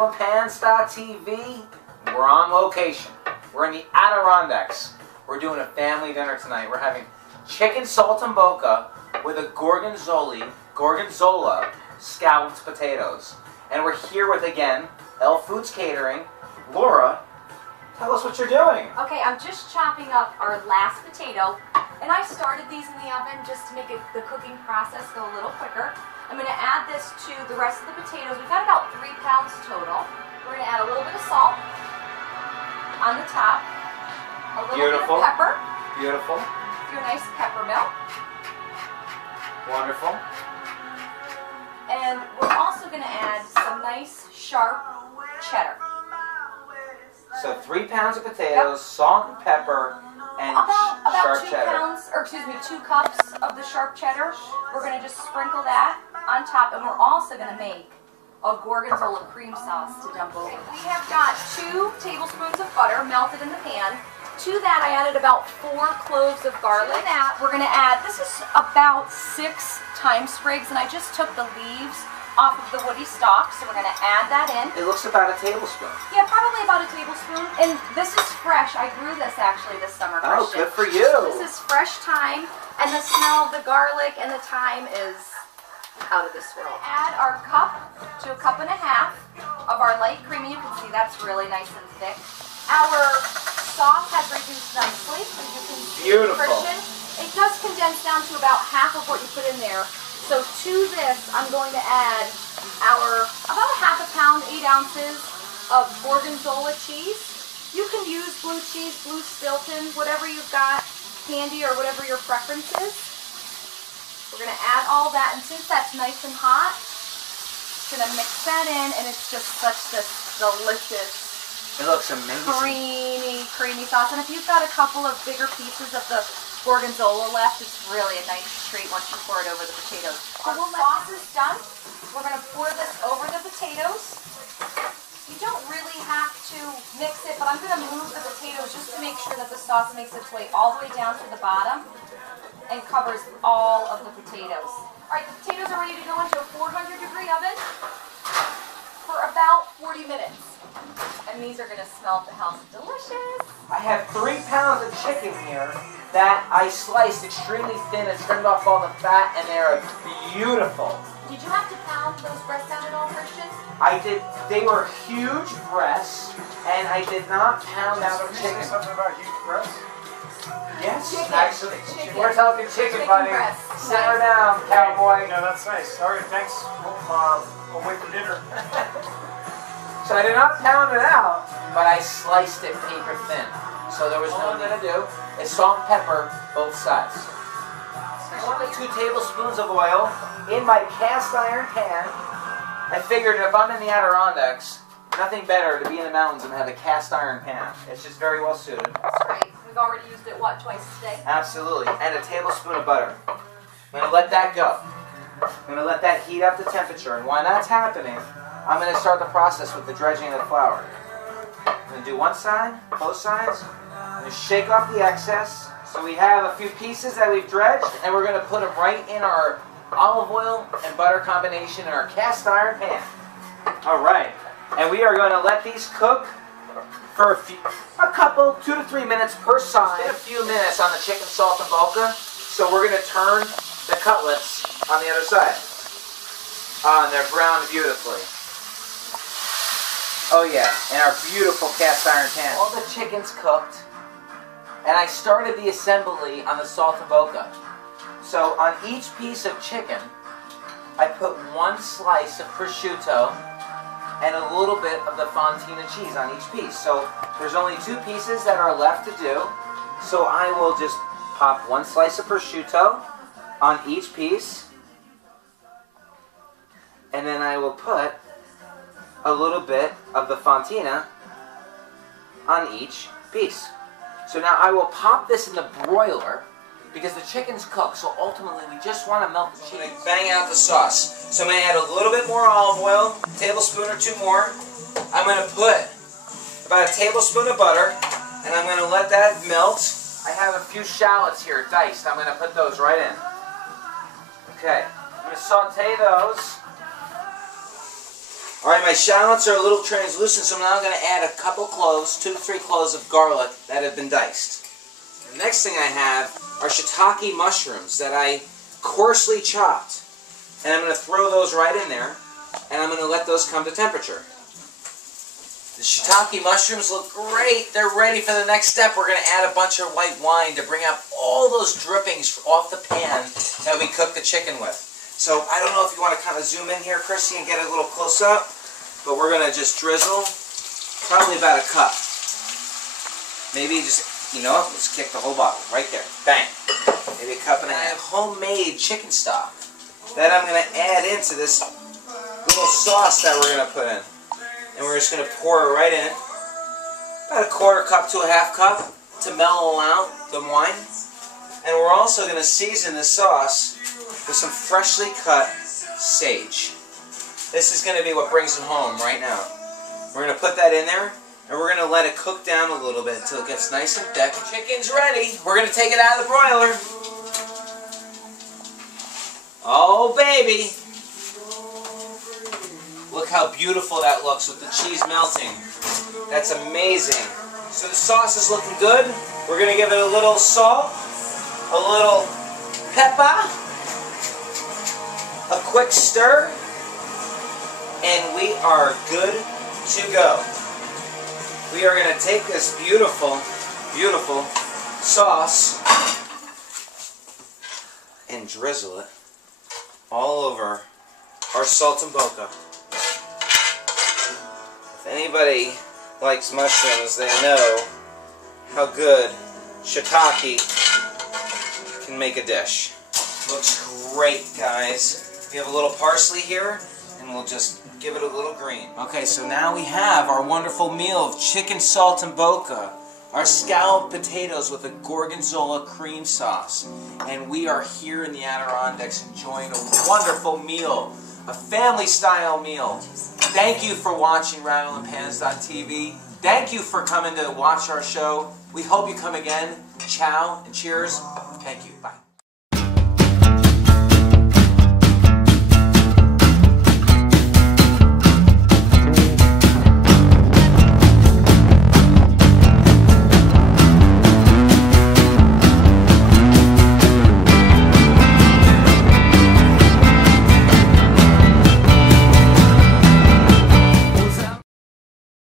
TableandPans.tv. We're on location. We're in the Adirondacks. We're doing a family dinner tonight. We're having chicken saltimbocca with a Gorgonzola scalloped potatoes. And we're here with, again, L Foods Catering. Laura, tell us what you're doing. Okay, I'm just chopping up our last potato, and I started these in the oven just to make the cooking process go a little quicker. I'm going to add this to the rest of the potatoes. We've got about 3 pounds total. We're going to add a little bit of salt on the top, a little bit of pepper. Beautiful. Do a nice pepper melt. Wonderful. And we're also going to add some nice sharp cheddar. So 3 pounds of potatoes, salt and pepper, and about sharp cheddar. 2 cups of the sharp cheddar. We're going to just sprinkle that on top, and we're also going to make a Gorgonzola cream sauce to dump over. We have got 2 tablespoons of butter melted in the pan. To that, I added about 4 cloves of garlic. To that, we're going to add, this is about 6 thyme sprigs, and I just took the leaves off of the woody stalk, so we're going to add that in. It looks about a tablespoon. Yeah, probably about a tablespoon. And this is fresh. I grew this actually this summer. Oh, good for you. This is fresh thyme, and the smell of the garlic and the thyme is out of this world. Add our cup to a cup and a half of our light cream. You can see that's really nice and thick. Our sauce has reduced nicely, so you can see the friction. It does condense down to about half of what you put in there. So to this, I'm going to add about a half a pound, 8 ounces of Gorgonzola cheese. You can use blue cheese, blue Stilton, whatever you've got handy or whatever your preference is. We're going to add all that, and since that's nice and hot, just going to mix that in, and it's just such this delicious, it looks amazing, creamy sauce. And if you've got a couple of bigger pieces of the Gorgonzola left, it's really a nice treat once you pour it over the potatoes. So the sauce is done. We're going to pour this over the potatoes. You don't really have to mix it, but I'm going to move the potatoes just to make sure that the sauce makes its way all the way down to the bottom and covers all of the potatoes. All right, the potatoes are ready to go into a 400-degree oven for about 40 minutes. And these are going to smell at the house delicious. I have 3 pounds of chicken here that I sliced extremely thin and trimmed off all the fat, and they're beautiful. Did you have to pound those breasts out at all, Christian? I did. They were huge breasts, and I did not pound out the chicken. Did you say something about huge breasts? Yes, chicken. actually. Chicken. We're talking chicken, buddy. Breasts. Settle down, cowboy. No, that's nice. All right, thanks. We'll wait for dinner. So I did not pound it out, but I sliced it paper thin. So there was no thing to do. It's salt and pepper, both sides. 1 to 2 tablespoons of oil in my cast iron pan. I figured if I'm in the Adirondacks, nothing better to be in the mountains than have a cast iron pan. It's just very well suited. That's right. We've already used it, what, twice today? Absolutely. And a tablespoon of butter. I'm going to let that go. I'm going to let that heat up the temperature. And while that's happening, I'm going to start the process with the dredging of the flour. I'm going to do one side, both sides. I'm going to shake off the excess. So we have a few pieces that we've dredged, and we're going to put them right in our olive oil and butter combination in our cast iron pan. All right. And we are going to let these cook for a couple, 2 to 3 minutes per side. Just a few minutes on the chicken saltimbocca. So we're going to turn the cutlets on the other side. And they're browned beautifully. Oh yeah, and our beautiful cast iron pan. All the chicken's cooked, and I started the assembly on the saltimbocca. So on each piece of chicken, I put 1 slice of prosciutto and a little bit of the fontina cheese on each piece. So there's only 2 pieces that are left to do. So I will just pop 1 slice of prosciutto on each piece, and then I will put a little bit of the fontina on each piece. So now I will pop this in the broiler because the chicken's cooked, so ultimately we just want to melt the cheese. Bang out the sauce. So I'm going to add a little bit more olive oil, a tablespoon or 2 more. I'm going to put about a tablespoon of butter, and I'm going to let that melt. I have a few shallots here diced. I'm going to put those right in. Okay, I'm going to saute those. Alright, my shallots are a little translucent, so now I'm going to add a couple cloves, 2 to 3 cloves of garlic that have been diced. The next thing I have are shiitake mushrooms that I coarsely chopped. And I'm going to throw those right in there, and I'm going to let those come to temperature. The shiitake mushrooms look great. They're ready for the next step. We're going to add a bunch of white wine to bring out all those drippings off the pan that we cooked the chicken with. So I don't know if you want to kind of zoom in here, Chrissy, and get a little close up, but we're going to just drizzle probably about a cup. Maybe just, you know what, let's kick the whole bottle right there. Bang. Maybe a cup and a half. I have homemade chicken stock that I'm going to add into this little sauce that we're going to put in. And we're just going to pour it right in. About a quarter cup to a half cup to mellow out the wine. And we're also going to season the sauce with some freshly cut sage. This is going to be what brings it home right now. We're going to put that in there, and we're going to let it cook down a little bit until it gets nice and thick. Chicken's ready. We're going to take it out of the broiler. Oh, baby. Look how beautiful that looks with the cheese melting. That's amazing. So the sauce is looking good. We're going to give it a little salt, a little pepper, a quick stir, and we are good to go. We are going to take this beautiful, beautiful sauce and drizzle it all over our Saltimbocca. If anybody likes mushrooms, they know how good shiitake can make a dish. Looks great, guys. We have a little parsley here, and we'll just give it a little green. Okay, so now we have our wonderful meal of chicken Saltimbocca, our scalloped potatoes with a Gorgonzola cream sauce, and we are here in the Adirondacks enjoying a wonderful meal, a family-style meal. Thank you for watching RattleandPans.tv. Thank you for coming to watch our show. We hope you come again. Ciao and cheers. Thank you. Bye.